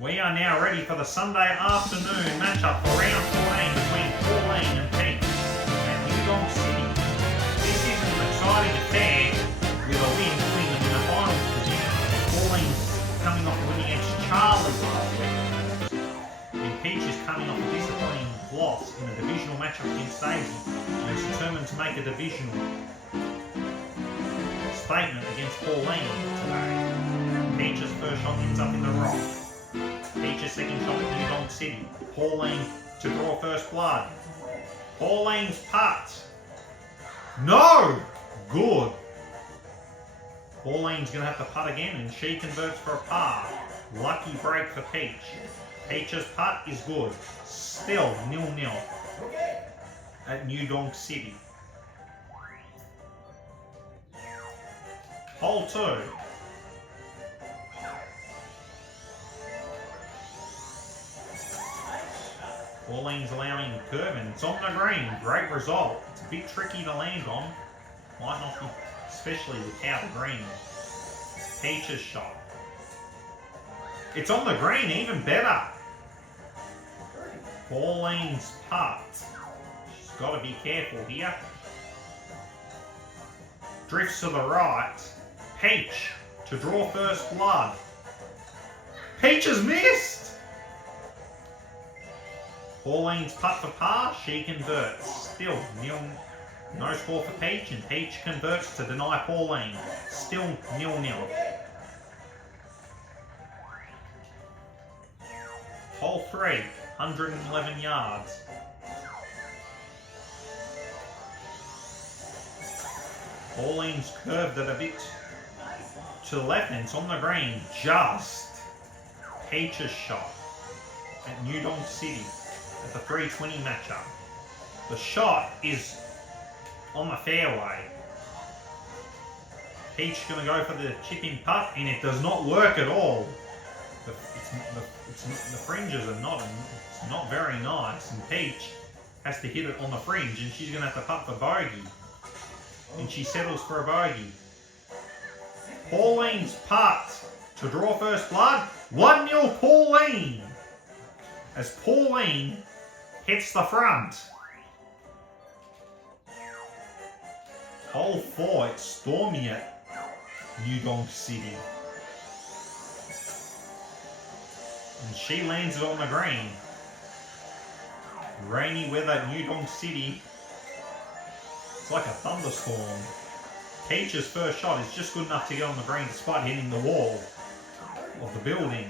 We are now ready for the Sunday afternoon matchup for round 14 between Pauline and Peach at Donk City. This is an exciting affair with a win putting them in the final position. Pauline's coming off a win against Charlie last week. And Peach is coming off a disappointing loss in a divisional matchup against Daisy and is determined to make a divisional statement against Pauline today. Peach's first shot ends up in the rock. Peach's second shot at Donk City. Pauline to draw first blood. Pauline's putt. No! Good. Pauline's going to have to putt again and she converts for a par. Lucky break for Peach. Peach's putt is good. Still 0-0 at Donk City. Hole 2. Pauline's allowing the curve and it's on the green. Great result. It's a bit tricky to land on. Might not be, especially without the green. Peach's shot. It's on the green, even better. Pauline's putt. She's got to be careful here. Drifts to the right. Peach to draw first blood. Peach has missed! Pauline's putt for par, she converts. Still no score for Peach, and Peach converts to deny Pauline. Still 0-0. Hole 3, 111 yards. Pauline's curved it a bit to the left and it's on the green. Just Peach's shot at Donk City at the 320 matchup. The shot is on the fairway. Peach going to go for the chip-in putt and it does not work at all. The fringes are not very nice and Peach has to hit it on the fringe and she's going to have to putt for bogey. And she settles for a bogey. Pauline's putt to draw first blood. 1-0 Pauline. As Pauline hits the front. Hole 4, it's stormy at Donk City. And she lands it on the green. Rainy weather at Donk City. It's like a thunderstorm. Peach's first shot is just good enough to get on the green despite hitting the wall of the building.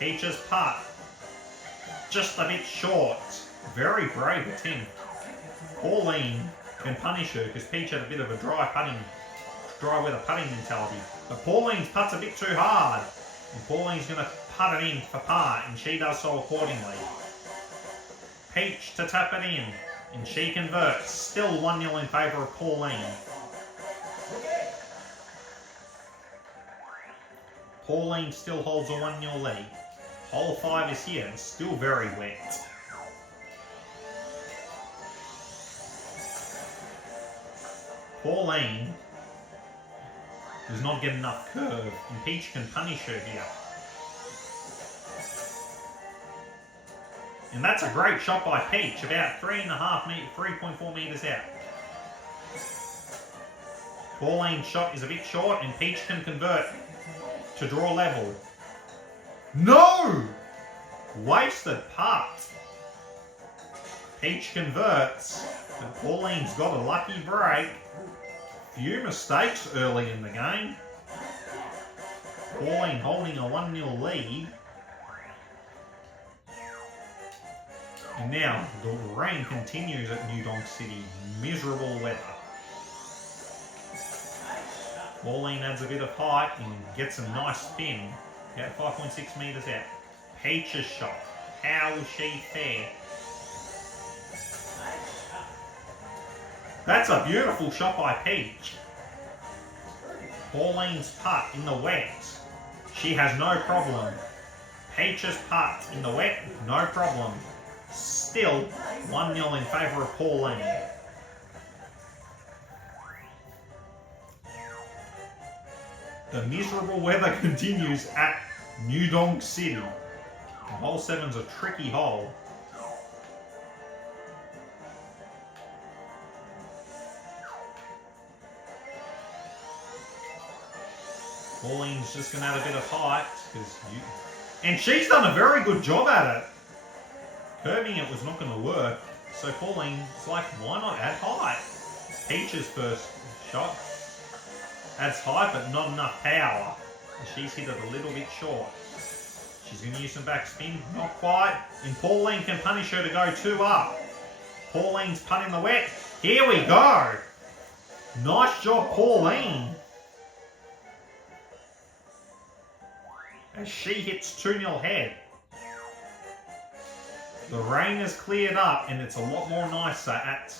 Peach's putt, just a bit short. Very brave attempt. Pauline can punish her because Peach had a bit of a dry weather putting mentality. But Pauline's putt's a bit too hard. And Pauline's going to putt it in for par and she does so accordingly. Peach to tap it in. And she converts. Still 1-0 in favour of Pauline. Pauline still holds a 1-0 lead. Hole 5 is here. It's still very wet. Pauline does not get enough curve. And Peach can punish her here. And that's a great shot by Peach, about 3.4 metres out. Pauline's shot is a bit short and Peach can convert to draw level. No! Wasted putt. Peach converts, and Pauline's got a lucky break. Few mistakes early in the game. Pauline holding a 1-0 lead. And now, the rain continues at Donk City. Miserable weather. Pauline adds a bit of height and gets a nice spin. About 5.6 metres out. Peach's shot. How will she fare? That's a beautiful shot by Peach. Pauline's putt in the wet. She has no problem. Peach's putt in the wet, no problem. Still 1-0 in favour of Pauline. The miserable weather continues at New Donk City. Hole 7's a tricky hole. Pauline's just going to add a bit of height. And she's done a very good job at it. Curving it was not going to work. So Pauline's like, why not add height? Peach's first shot adds height, but not enough power. She's hit it a little bit short. She's going to use some backspin. Not quite. And Pauline can punish her to go 2 up. Pauline's putt in the wet. Here we go. Nice job, Pauline. As she hits 2-0 head. The rain has cleared up and it's a lot more nicer at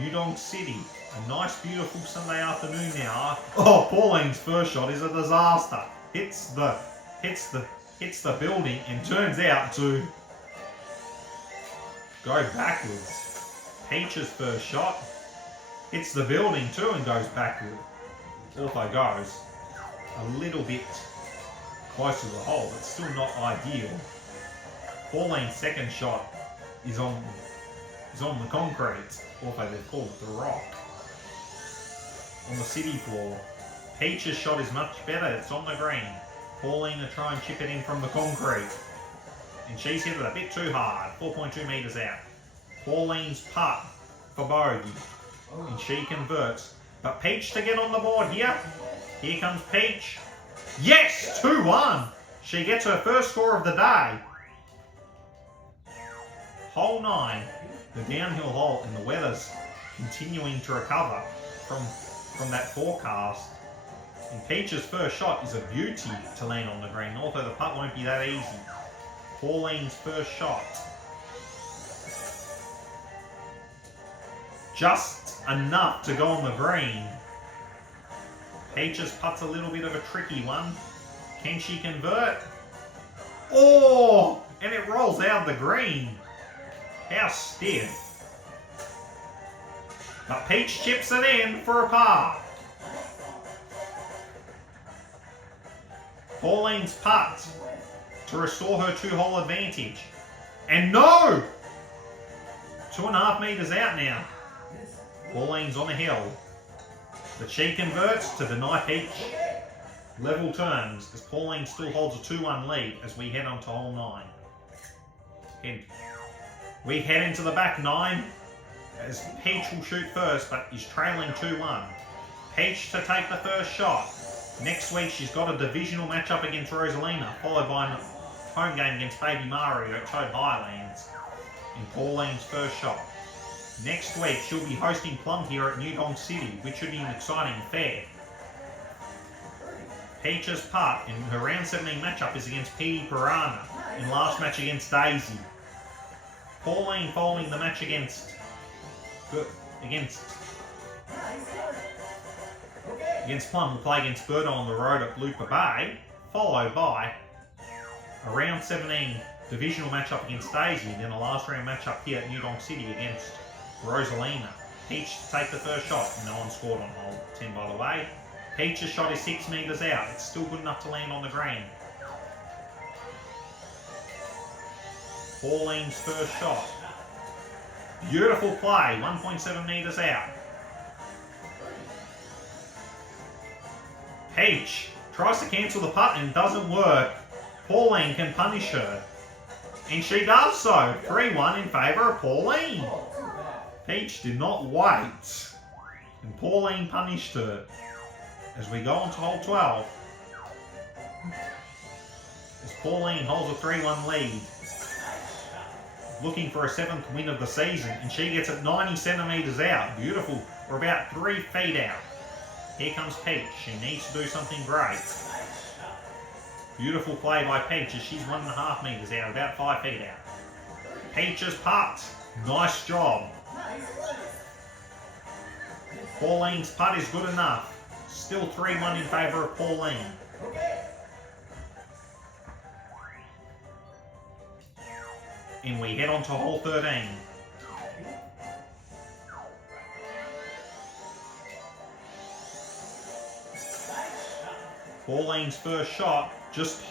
New Donk City. A nice, beautiful Sunday afternoon now. Oh, Pauline's first shot is a disaster. Hits the building and turns out to go backwards. Peach's first shot hits the building too and goes backward. Also goes a little bit close to the hole, but still not ideal. Pauline's second shot is on the concrete. Also, they've called it the rock. On the city floor. Peach's shot is much better. It's on the green. Pauline to try and chip it in from the concrete. And she's hit it a bit too hard. 4.2 metres out. Pauline's putt for bogey. And she converts. But Peach to get on the board here. Here comes Peach. Yes! 2-1. She gets her first score of the day. Hole 9. The downhill hole, and the weather's continuing to recover from that forecast. And Peach's first shot is a beauty to land on the green, although the putt won't be that easy. Pauline's first shot. Just enough to go on the green. Peach's putt's a little bit of a tricky one. Can she convert? Oh! And it rolls out the green. How stiff. But Peach chips it in for a par. Pauline's putt to restore her 2-hole advantage. And no! 2.5 metres out now. Pauline's on a hill. But she converts to deny Peach level terms as Pauline still holds a 2-1 lead as we head on to hole 9. We head into the back 9 as Peach will shoot first but is trailing 2-1. Peach to take the first shot. Next week she's got a divisional matchup against Rosalina, followed by a home game against Baby Mario at Toad Highlands in Pauline's first shot. Next week she'll be hosting Plum here at New Donk City, which should be an exciting affair. Peach's putt in her round 17 matchup is against Petey Piranha in last match against Daisy. Pauline following the match against Plum will play against Birdo on the road at Blooper Bay, followed by a round 17 divisional matchup against Daisy, then a last round matchup here at New Donk City against Rosalina. Peach to take the first shot. No one scored on hole 10 by the way. Peach's shot is 6 metres out. It's still good enough to land on the green. Pauline's first shot. Beautiful play. 1.7 metres out. Peach tries to cancel the putt and it doesn't work. Pauline can punish her. And she does so. 3-1 in favour of Pauline. Peach did not wait. And Pauline punished her. As we go on to hole 12. As Pauline holds a 3-1 lead. Looking for a 7th win of the season. And she gets it 90 centimetres out. Beautiful. We're about 3 feet out. Here comes Peach. She needs to do something great. Beautiful play by Peach as she's 1.5 metres out. About 5 feet out. Peach's putt. Nice job. Pauline's putt is good enough. Still 3-1 in favour of Pauline. And we head on to hole 13. Pauline's first shot just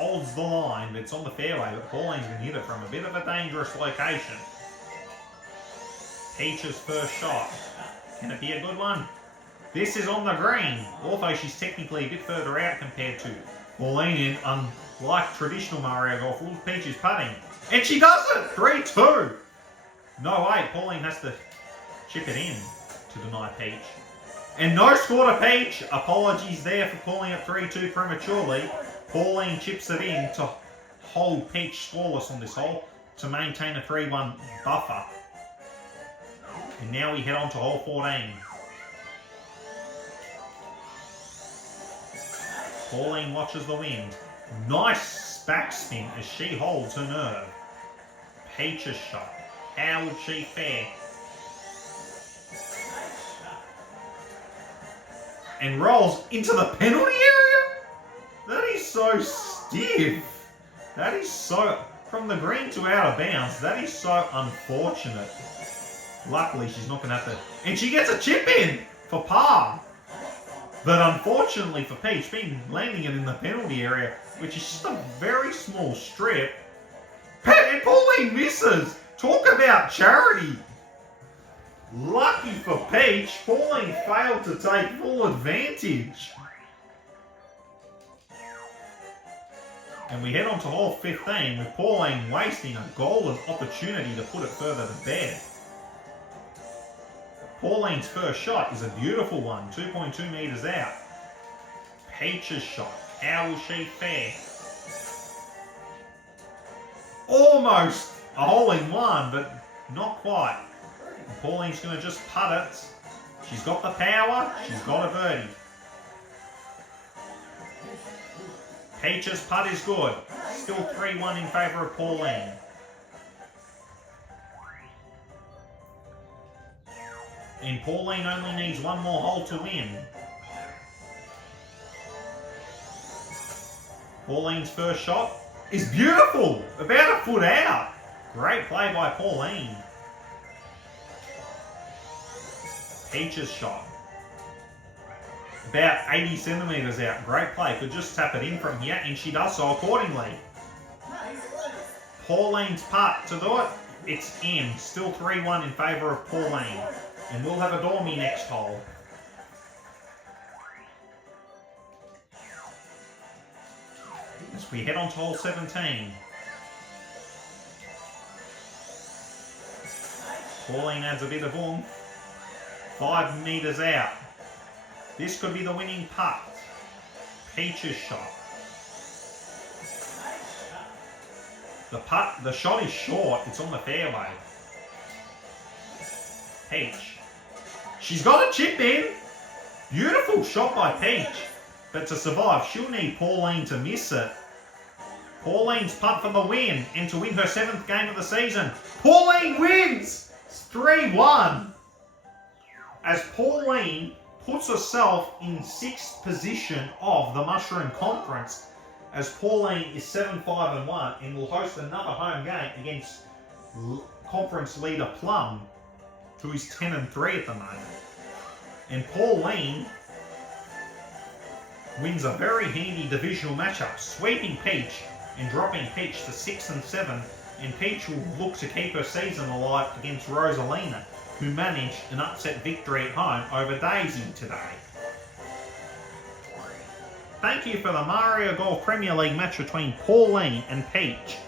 holds the line, but it's on the fairway, but Pauline's going to hit it from a bit of a dangerous location. Peach's first shot. Can it be a good one? This is on the green, although she's technically a bit further out compared to Pauline. Unlike traditional Mario Golf rules, Peach is putting. And she does it! 3-2! No way, Pauline has to chip it in to deny Peach. And no score to Peach. Apologies there for calling it 3-2 prematurely. Pauline chips it in to hold Peach scoreless on this hole to maintain a 3-1 buffer. And now we head on to hole 14. Pauline watches the wind. Nice backspin as she holds her nerve. Peach's shot. How would she fare? And rolls into the penalty area? That is so stiff. That is so... From the green to out of bounds, that is so unfortunate. Luckily, she's not going to have to... And she gets a chip in for par. But unfortunately for Peach, landing it in the penalty area, which is just a very small strip, and Pauline misses. Talk about charity. Lucky for Peach, Pauline failed to take full advantage. And we head on to hole 15 with Pauline wasting a golden opportunity to put it further to bed. Pauline's first shot is a beautiful one, 2.2 metres out. Peach's shot, how will she fare? Almost a hole in one, but not quite. And Pauline's going to just putt it. She's got the power, she's got a birdie. Peach's putt is good. Still 3-1 in favour of Pauline. And Pauline only needs one more hole to win. Pauline's first shot is beautiful! About a foot out. Great play by Pauline. Peach's shot. About 80 centimetres out. Great play. Could just tap it in from here, and she does so accordingly. Pauline's putt to do it. It's in. Still 3-1 in favour of Pauline. And we'll have a Dormy next hole. As we head on to hole 17. Pauline adds a bit of oomph. 5 metres out. This could be the winning putt. Peach's shot. The shot is short. It's on the fairway. Peach. She's got a chip in. Beautiful shot by Peach. But to survive, she'll need Pauline to miss it. Pauline's putt for the win and to win her 7th game of the season. Pauline wins! It's 3-1. As Pauline puts herself in 6th position of the Mushroom Conference, as Pauline is 7-5-1 and will host another home game against conference leader Plum, who is 10-3 at the moment. And Pauline wins a very handy divisional matchup, sweeping Peach and dropping Peach to 6-7, and Peach will look to keep her season alive against Rosalina, who managed an upset victory at home over Daisy today. Thank you for the Mario Golf Premier League match between Pauline and Peach.